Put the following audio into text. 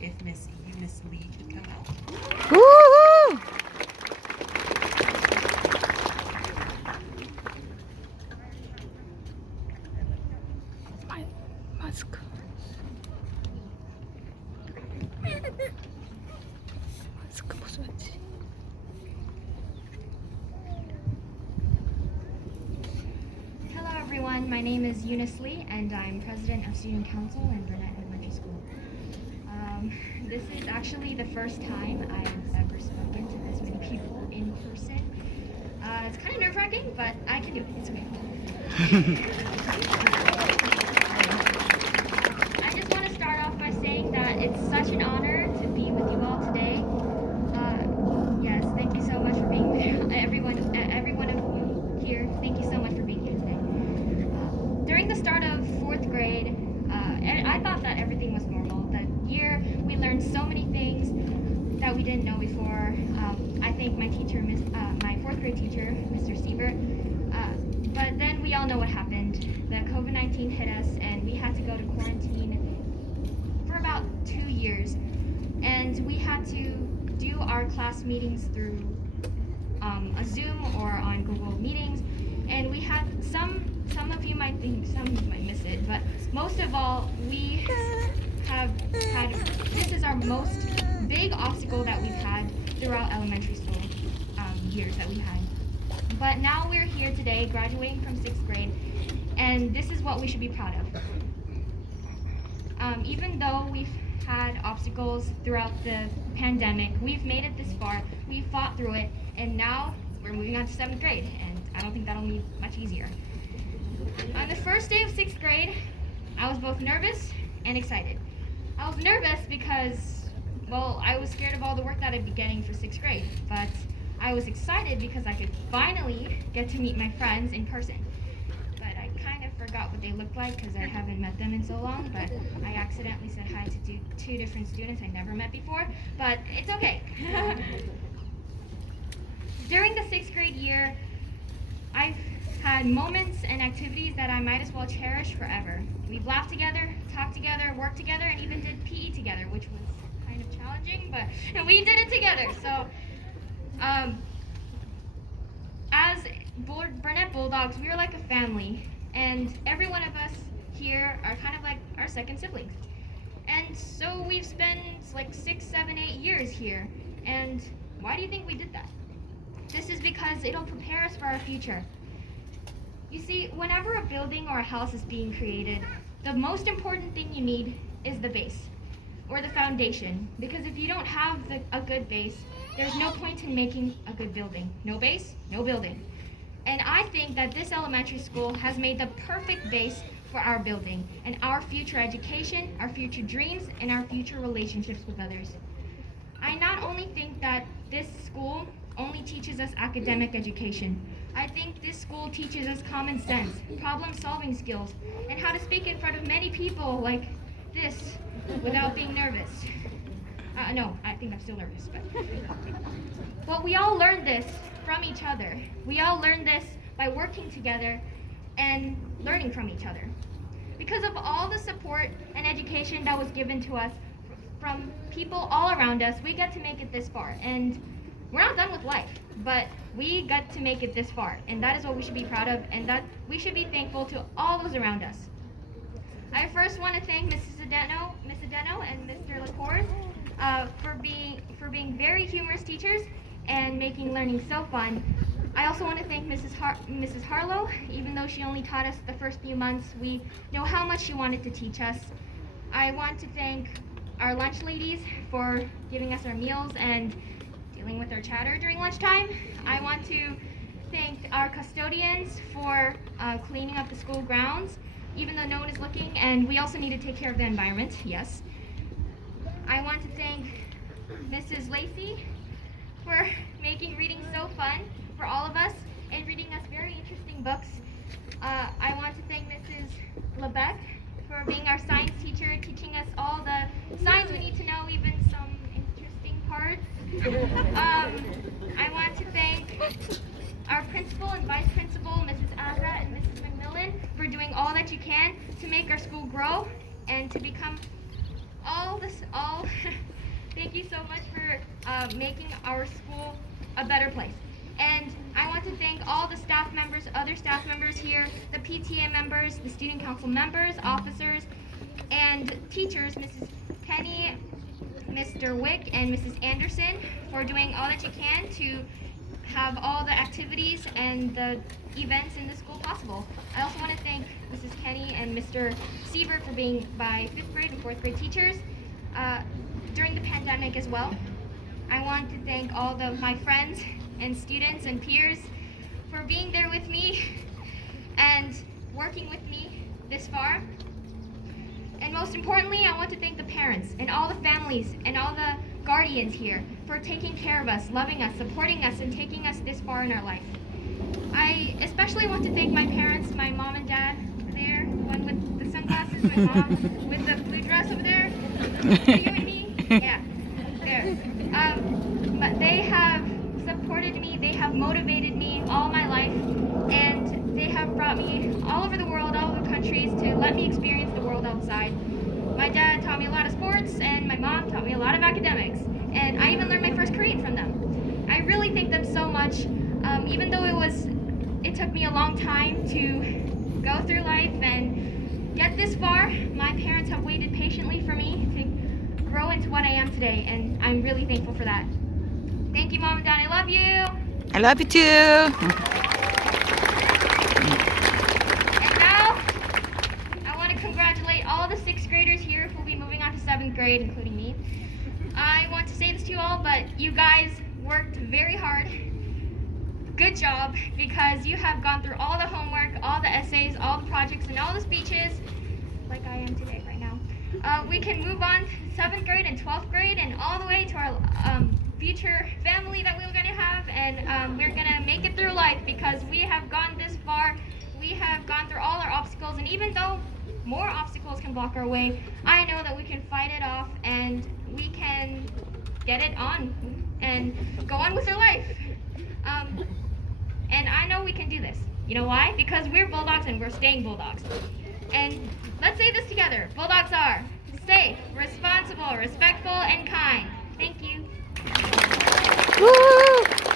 if Miss Eunice Lee could come out. Woo-hoo! 마스크. 마스크 벗어야지. Hello everyone, my name is Eunice Lee and I'm president of Student Council in Burnett Elementary School. This is actually the first time I've ever spoken to this many people in person. It's kind of nerve-wracking, but I can do it. It's okay. I just want to start off by saying that it's such an honor to be with you all today. Yes, thank you so much for being there. Every one of you here, thank you so much for being here today. During the start of 4th grade, I thought that everything was normal. That year, we learned so many things that we didn't know before. I thank my teacher, my 4th grade teacher, Mr. Siebert. But then we all know what happened. The COVID-19 hit us, and we had to go to quarantine for about 2 years. And we had to do our class meetings through a Zoom or on Google Meetings. And we had some of you might think, some of you might miss it, but most of all, we have had, this is our most big obstacle that we've had throughout elementary school years that we've had. But now we're here today, graduating from 6th grade, and this is what we should be proud of. Even though we've had obstacles throughout the pandemic, we've made it this far, we've fought through it, and now we're moving on to 7th grade, and I don't think that'll be much easier. On the first day of 6th grade, I was both nervous and excited. I was nervous because, well, I was scared of all the work that I'd be getting for 6th grade, but I was excited because I could finally get to meet my friends in person. But I kind of forgot what they looked like because I haven't met them in so long, but I accidentally said hi to two different students I never met before, but it's okay. During the 6th grade year, I've had moments and activities that I might as well cherish forever. We've laughed together, talked together, worked together, and even did PE together, which was kind of challenging, but we did it together. So, as Burnett Bulldogs, we are like a family, and every one of us here are kind of like our second siblings. And so we've spent like 6, 7, 8 years here. And why do you think we did that? This is because it'll prepare us for our future. You see, whenever a building or a house is being created, the most important thing you need is the base, or the foundation. Because if you don't have a good base, there's no point in making a good building. No base, no building. And I think that this elementary school has made the perfect base for our building, and our future education, our future dreams, and our future relationships with others. I not only think that this school only teaches us academic education. I think this school teaches us common sense, problem-solving skills, and how to speak in front of many people like this without being nervous. No, I think I'm still nervous. But we all learned this from each other. We all learned this by working together and learning from each other. Because of all the support and education that was given to us from people all around us, we get to make it this far. And we're not done with life, but we got to make it this far, and that is what we should be proud of, and that we should be thankful to all those around us. I first want to thank Miss Adeno and Mr. LaCours for being very humorous teachers and making learning so fun. I also want to thank Mrs. Harlow. Even though she only taught us the first few months, we know how much she wanted to teach us. I want to thank our lunch ladies for giving us our meals and dealing with our chatter during lunchtime. I want to thank our custodians for cleaning up the school grounds, even though no one is looking, and we also need to take care of the environment, yes. I want to thank Mrs. Lacey for making reading so fun for all of us and reading us very interesting books. I want to thank Mrs. LeBeck for being our science teacher, teaching us all the science we need to know, even some interesting parts. I want to thank our principal and vice principal, Mrs. Azza and Mrs. McMillan, for doing all that you can to make our school grow and to become all making our school a better place. And I want to thank all the staff members, other staff members here, the PTA members, the student council members, officers, and teachers, Mrs. Penny, Mr. Wick, and Mrs. Anderson, for doing all that you can to have all the activities and the events in the school possible. I also want to thank Mrs. Kenny and Mr. Sievert for being my 5th grade and 4th grade teachers during the pandemic as well. I want to thank all my friends and students and peers for being there with me and working with me this far. And most importantly, I want to thank the parents and all the families and all the guardians here for taking care of us, loving us, supporting us, and taking us this far in our life. I especially want to thank my parents, my mom and dad there, one with the sunglasses, my mom with the blue dress over there. You and me? Yeah, there. But they have supported me, they have motivated me all my life, and they have brought me all over the world, all over the countries, to let me experience the world outside. My dad taught me a lot of sports, and my mom taught me a lot of academics, and I even learned my first Korean from them. I really thank them so much, even though it took me a long time to go through life and get this far. My parents have waited patiently for me to grow into what I am today, and I'm really thankful for that. Thank you, Mom and Dad. I love you. I love you too. And now, I want to congratulate all the 6th graders here who will be moving on to 7th grade, including me. I want to say this to you all, but you guys worked very hard. Good job, because you have gone through all the homework, all the essays, all the projects, and all the speeches, like I am today right now. We can move on to 7th grade and 12th grade and all the way to our future family that we're going to have, and we're going to make it through life because we have gone this far. We have gone through all our obstacles, and even though more obstacles can block our way, I know that we can fight it off and we can get it on and go on with our life. And I know we can do this. You know why? Because we're Bulldogs and we're staying Bulldogs. And let's say this together. Bulldogs are safe, responsible, respectful, and kind. Thank you. Woo!